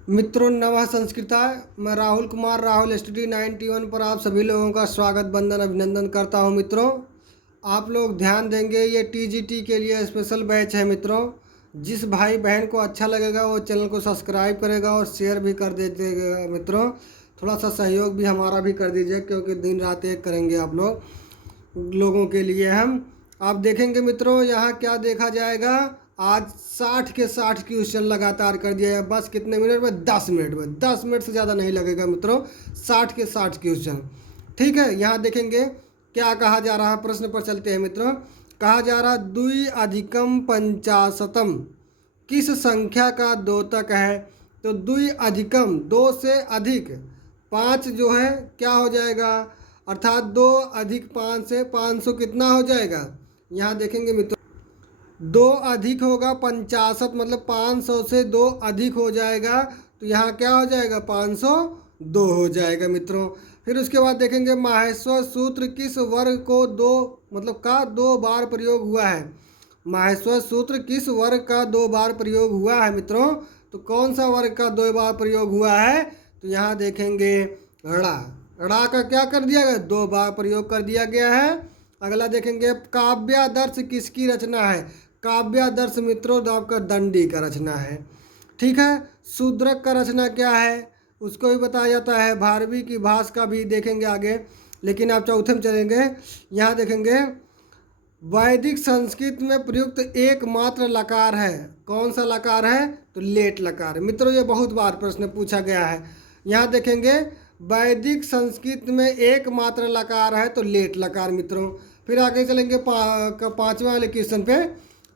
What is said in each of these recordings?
मित्रों नमः संस्कृताय। मैं राहुल कुमार राहुल स्टडी 91 पर आप सभी लोगों का स्वागत वंदन अभिनंदन करता हूं। मित्रों आप लोग ध्यान देंगे, ये टीजीटी के लिए स्पेशल बैच है। मित्रों जिस भाई बहन को अच्छा लगेगा वो चैनल को सब्सक्राइब करेगा और शेयर भी कर देगा। मित्रों थोड़ा सा सहयोग भी हमारा भी कर दीजिए, क्योंकि दिन रात एक करेंगे आप लोगों के लिए हम। आप देखेंगे मित्रों यहाँ क्या देखा जाएगा। आज 60 के 60 क्वेश्चन लगातार कर दिया है। बस कितने मिनट में? 10 मिनट में। 10 मिनट से ज़्यादा नहीं लगेगा मित्रों। 60 के 60 क्वेश्चन, ठीक है। यहाँ देखेंगे क्या कहा जा रहा है। प्रश्न पर चलते हैं मित्रों। कहा जा रहा द्वि अधिकम पंचाशतम किस संख्या का द्योतक है? तो द्वि अधिकम दो से अधिक, पाँच जो है क्या हो जाएगा, अर्थात दो अधिक पाँच से 500 कितना हो जाएगा। यहाँ देखेंगे मित्रों, दो अधिक होगा 50, मतलब 500 से दो अधिक हो जाएगा, तो यहाँ क्या हो जाएगा 502 हो जाएगा मित्रों। फिर उसके बाद देखेंगे माहेश्वर सूत्र किस वर्ग को दो मतलब का दो बार प्रयोग हुआ है। माहेश्वर सूत्र किस वर्ग का दो बार प्रयोग हुआ है मित्रों? तो कौन सा वर्ग का दो बार प्रयोग हुआ है? तो यहाँ देखेंगे ड़ा। ड़ा का क्या कर दिया गया? दो बार प्रयोग कर दिया गया है। अगला देखेंगे काव्यादर्श किसकी रचना है? काव्यादर्श मित्रों आपका दंडी का रचना है, ठीक है। शूद्रक का रचना क्या है उसको भी बताया जाता है। भारवी की भाष का भी देखेंगे आगे, लेकिन आप चौथे में चलेंगे। यहाँ देखेंगे वैदिक संस्कृत में प्रयुक्त एकमात्र लकार है। कौन सा लकार है? तो लेट लकार। मित्रों ये बहुत बार प्रश्न पूछा गया है। यहाँ देखेंगे वैदिक संस्कृत में एकमात्र लकार है तो लेट लकार मित्रों। फिर आगे चलेंगे पाँचवा वाले क्वेश्चन पे।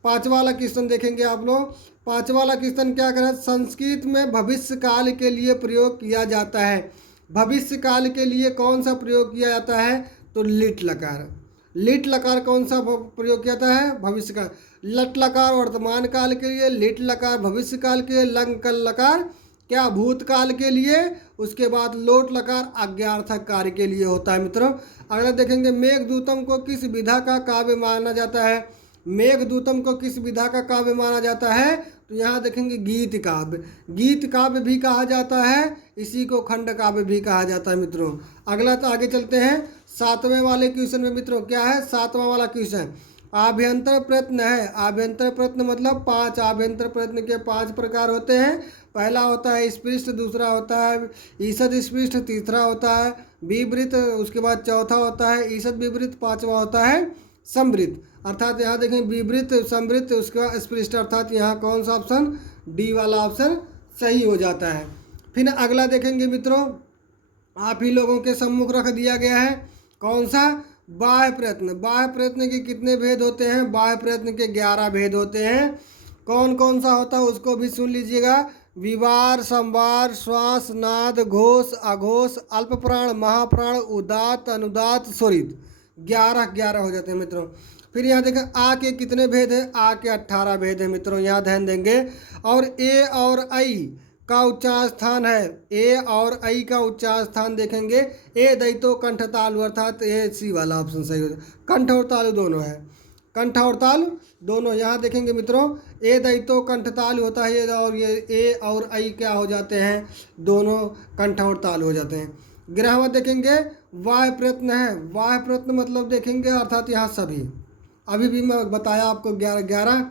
पाँचवा वाला क्वेश्चन देखेंगे आप लोग। पाँचवा वाला क्वेश्चन क्या कर रहा है? संस्कृत में भविष्य काल के लिए प्रयोग किया जाता है। भविष्य काल के लिए कौन सा प्रयोग किया जाता है? तो लिट लकार। लिट लकार कौन सा प्रयोग किया जाता है? भविष्य काल। लट लकार वर्तमान काल के लिए, लिट लकार भविष्य काल के लिए, लंग लकार क्या भूतकाल के लिए, उसके बाद लोट लकार आज्ञार्थक कार्य के लिए होता है मित्रों। अगला देखेंगे मेघदूतम को किस विधा का काव्य माना जाता है? मेघदूतम को किस विधा का काव्य माना जाता है? तो यहाँ देखेंगे गीत काव्य। गीत काव्य भी कहा जाता है, इसी को खंड काव्य भी कहा जाता है मित्रों। अगला तो आगे चलते हैं सातवें वाले क्वेश्चन में मित्रों। क्या है सातवां वाला क्वेश्चन? आभ्यंतर प्रयत्न है। आभ्यंतर प्रयत्न मतलब पांच। आभ्यंतर प्रयत्न के 5 प्रकार होते हैं। पहला होता है स्पृष्ट, दूसरा होता है ईषद स्पृष्ट, तीसरा होता है विवृत, उसके बाद चौथा होता है ईषद विवृत, पांचवा होता है समृद्ध। अर्थात यहाँ देखें विवृत समृद्ध उसके बाद स्पृष्ट, अर्थात यहाँ कौन सा ऑप्शन? डी वाला ऑप्शन सही हो जाता है। फिर अगला देखेंगे मित्रों, आप ही लोगों के सम्मुख रख दिया गया है कौन सा? बाह्य प्रयत्न। बाह्य प्रयत्न के कितने भेद होते हैं? बाह्य प्रयत्न के 11 भेद होते हैं। कौन कौन सा होता है उसको भी सुन लीजिएगा। विवार, संवार, श्वास, नाद, घोष, अघोष, अल्प प्राण, महाप्राण, उदात, अनुदात, स्वरित। 11 हो जाते हैं मित्रों। फिर यहाँ देखें आ के कितने भेद है? आ के 18 भेद है मित्रों, यहाँ ध्यान देंगे। और ए और आई का उच्चार स्थान है। ए और आई का उच्चार स्थान देखेंगे। ए दैतो कंठ तालु, अर्थात ए सी वाला ऑप्शन सही हो जाए। कंठ और तालु दोनों है, कंठ और तालु दोनों। यहाँ देखेंगे मित्रों ए दैतो कंठ तालु होता है, और ये ए और आई क्या हो जाते हैं? दोनों कंठ और तालु हो जाते हैं। ग्रामर देखेंगे वाह्य प्रयत्न है। वाह्य प्रयत्न मतलब देखेंगे अर्थात यहाँ सभी, अभी भी मैं बताया आपको 11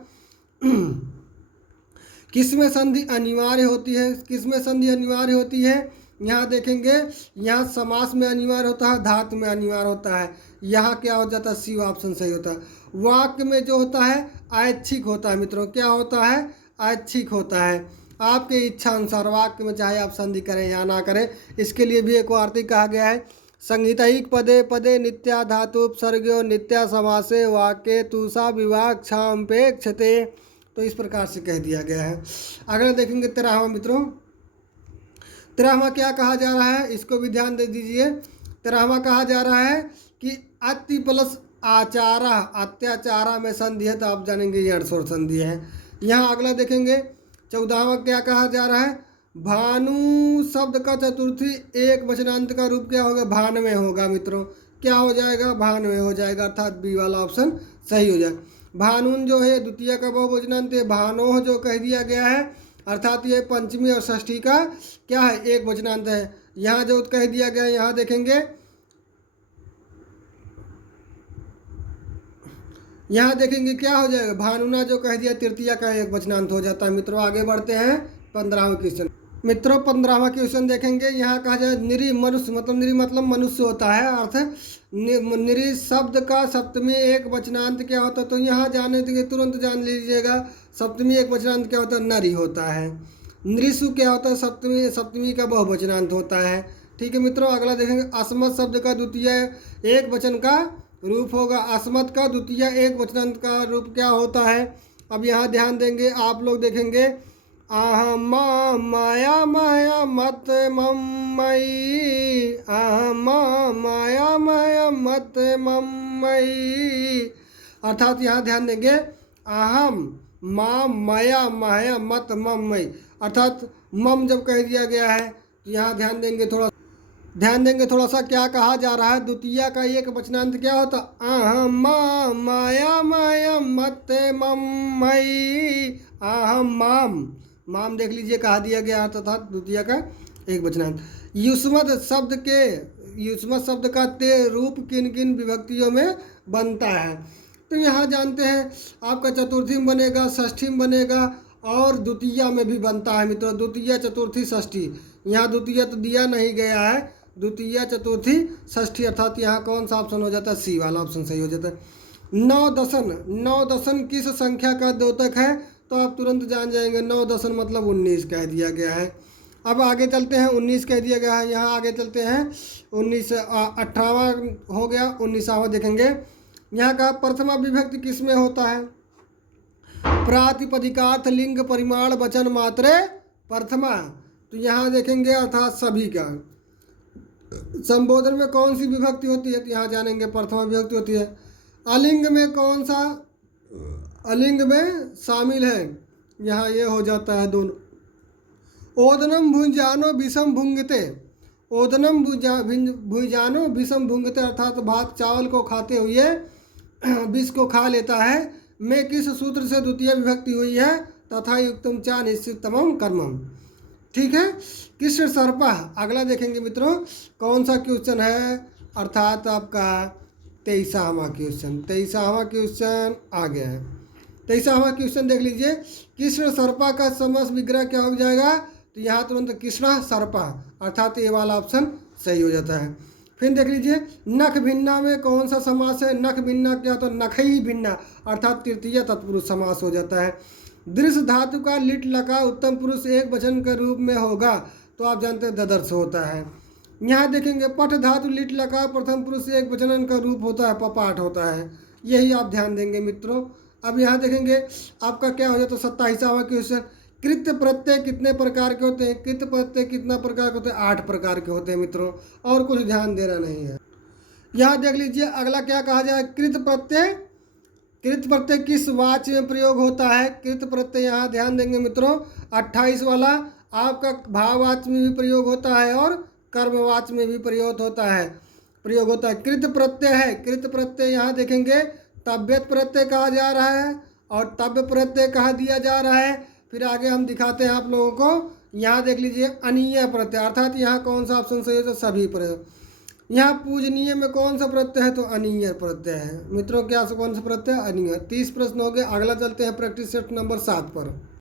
किसमें संधि अनिवार्य होती है? किसमें संधि अनिवार्य होती है? यहाँ देखेंगे यहाँ समास में अनिवार्य होता है, धातु में अनिवार्य होता है। यहाँ क्या हो जाता है? सी ऑप्शन सही होता है। वाक्य में जो होता है ऐच्छिक होता है मित्रों। क्या होता है? ऐच्छिक होता है। आपके इच्छा अनुसार वाक्य में चाहे आप संधि करें या ना करें, इसके लिए भी एक वार्तिक कहा गया है। संहितैक पदे पदे नित्या धातुपसर्गो नित्या समासे वाक्य तुषा विभाग क्षामपेक्षते। तो इस प्रकार से कह दिया गया है। अगला देखेंगे 13वां मित्रों। 13वां क्या कहा जा रहा है इसको भी ध्यान दे दीजिए। 13वां कहा जा रहा है कि अति प्लस आचारा, अत्याचारा में संधि है, तो आप जानेंगे ये अड़सोर संधि है। यहाँ अगला देखेंगे 14वां क्या कहा जा रहा है? भानु शब्द का चतुर्थी एक वचनांत का रूप क्या होगा? भानवे होगा मित्रों। क्या हो जाएगा? भानवे हो जाएगा, अर्थात बी वाला ऑप्शन सही हो जाए। भानुन जो है द्वितीय का बहुवचनांत है। भानोह जो कह दिया गया है अर्थात ये पंचमी और षष्ठी का क्या है, एक वचनांत है। यहाँ जो कह दिया गया है, यहाँ देखेंगे, यहाँ देखेंगे क्या हो जाएगा, भानुना जो कह दिया तृतीया का एक वचनांत हो जाता है। मित्रों आगे बढ़ते हैं 15वां क्वेश्चन। मित्रों 15वां क्वेश्चन देखेंगे, यहाँ कहा जाए निरी मनुष्य, मतलब निरी मतलब मनुष्य होता है, अर्थ निरी शब्द का सप्तमी एक वचनांत क्या होता है, तो यहाँ जाने देंगे, तुरंत जान लीजिएगा। सप्तमी एक वचनांत क्या होता है, नरी होता है। नृषु क्या होता है, सप्तमी सप्तमी का बहुवचनांत होता है। ठीक है मित्रों, अगला देखेंगे अस्मत् शब्द का द्वितीय एक वचन का रूप होगा। अस्मत् का द्वितीय एक वचनांत का रूप क्या होता है। अब यहाँ ध्यान देंगे आप लोग, देखेंगे अहम माया माया मत मयि, अहम माया माया मत मयि, अर्थात यहाँ ध्यान देंगे अहम माँ मया माया मत मयि, अर्थात मम जब कह दिया गया है तो यहाँ ध्यान देंगे थोड़ा सा क्या कहा जा रहा है। द्वितीय का एक वचनांत क्या होता, अहम माया माया मत मयि, अहम माम देख लीजिए कहा दिया गया तथा द्वितीय का एक वचनांत। युष्मत् शब्द का ते रूप किन किन विभक्तियों में बनता है, तो यहाँ जानते हैं आपका चतुर्थी में बनेगा, षष्ठी में बनेगा और द्वितीय में भी बनता है। मित्रों द्वितीय चतुर्थी षष्ठी, यहाँ द्वितीय तो दिया नहीं गया है, द्वितीय चतुर्थी षष्ठी, अर्थात यहाँ कौन सा ऑप्शन हो जाता है, सी वाला ऑप्शन सही हो जाता है। नौ दशन किस संख्या का द्योतक है, तो आप तुरंत जान जाएंगे, 9 दशन मतलब 19 कह दिया गया है। अब आगे चलते हैं, 19 कह दिया गया है, यहाँ आगे चलते हैं 19, 18वां हो गया, 19वां देखेंगे। यहाँ का प्रथमा विभक्ति किस में होता है, प्रातिपदिकार्थ लिंग परिमाण वचन मात्रे प्रथमा, तो यहाँ देखेंगे अर्थात सभी का। संबोधन में कौन सी विभक्ति होती है, तो यहाँ जानेंगे प्रथमा विभक्ति होती है। अलिंग में कौन सा अलिंग में शामिल है, यहाँ ये हो जाता है दोनों। ओदनम भुंजानो विषम भुंगते, ओदनम भुंजानो विषम भुंगते, अर्थात भात चावल को खाते हुए विष को खा लेता है। में किस सूत्र से द्वितीय विभक्ति हुई है, तथा युक्तम चा निश्चिततमम कर्मम। ठीक है, कृष्ण सर्पा। अगला देखेंगे मित्रों कौन सा क्वेश्चन है, अर्थात आपका 23वां क्वेश्चन आ गया है। 23वां क्वेश्चन देख लीजिए, कृष्ण सर्पा का समस्त विग्रह क्या हो जाएगा, तो यहाँ तुरंत कृष्ण सर्पा, अर्थात ये वाला ऑप्शन सही हो जाता है। फिर देख लीजिए नख भिन्ना में कौन सा समास है, नख भिन्ना क्या होता है, नखई भिन्ना, अर्थात तृतीय तत्पुरुष समास हो जाता है। दृश्य धातु का लिट लका उत्तम पुरुष एक वचन के रूप में होगा, तो आप जानते हैं ददर्श होता है। यहाँ देखेंगे पठ धातु लिट लका प्रथम पुरुष एक वचन का रूप होता है, पपाठ होता है, यही आप ध्यान देंगे मित्रों। अब यहाँ देखेंगे आपका क्या हो जाता है 27वां क्वेश्चन, कृत प्रत्यय कितने प्रकार के होते हैं, कृत प्रत्यय कितना प्रकार के होते हैं, 8 प्रकार के होते हैं मित्रों, और कुछ ध्यान देना नहीं है। यहाँ देख लीजिए अगला क्या कहा जाए, कृत प्रत्यय किस वाच्य में प्रयोग होता है, कृत प्रत्यय यहाँ ध्यान देंगे मित्रों 28 वाला आपका भाववाच्य में भी प्रयोग होता है और कर्मवाच्य में भी प्रयोग होता है। कृत प्रत्यय है, कृत प्रत्यय यहाँ देखेंगे तव्यत प्रत्यय कहा जा रहा है और तव्य प्रत्यय कहा दिया जा रहा है। फिर आगे हम दिखाते हैं आप लोगों को, यहाँ देख लीजिए अनीय प्रत्यय, अर्थात यहाँ कौन सा ऑप्शन सही है, तो सभी प्रत्यय। यहाँ पूजनीय में कौन सा प्रत्यय है, तो अनीय प्रत्यय है मित्रों। क्या कौन सा प्रत्यय, अनीय। 30 प्रश्न हो गए, अगला चलते हैं प्रैक्टिस सेट नंबर 7 पर।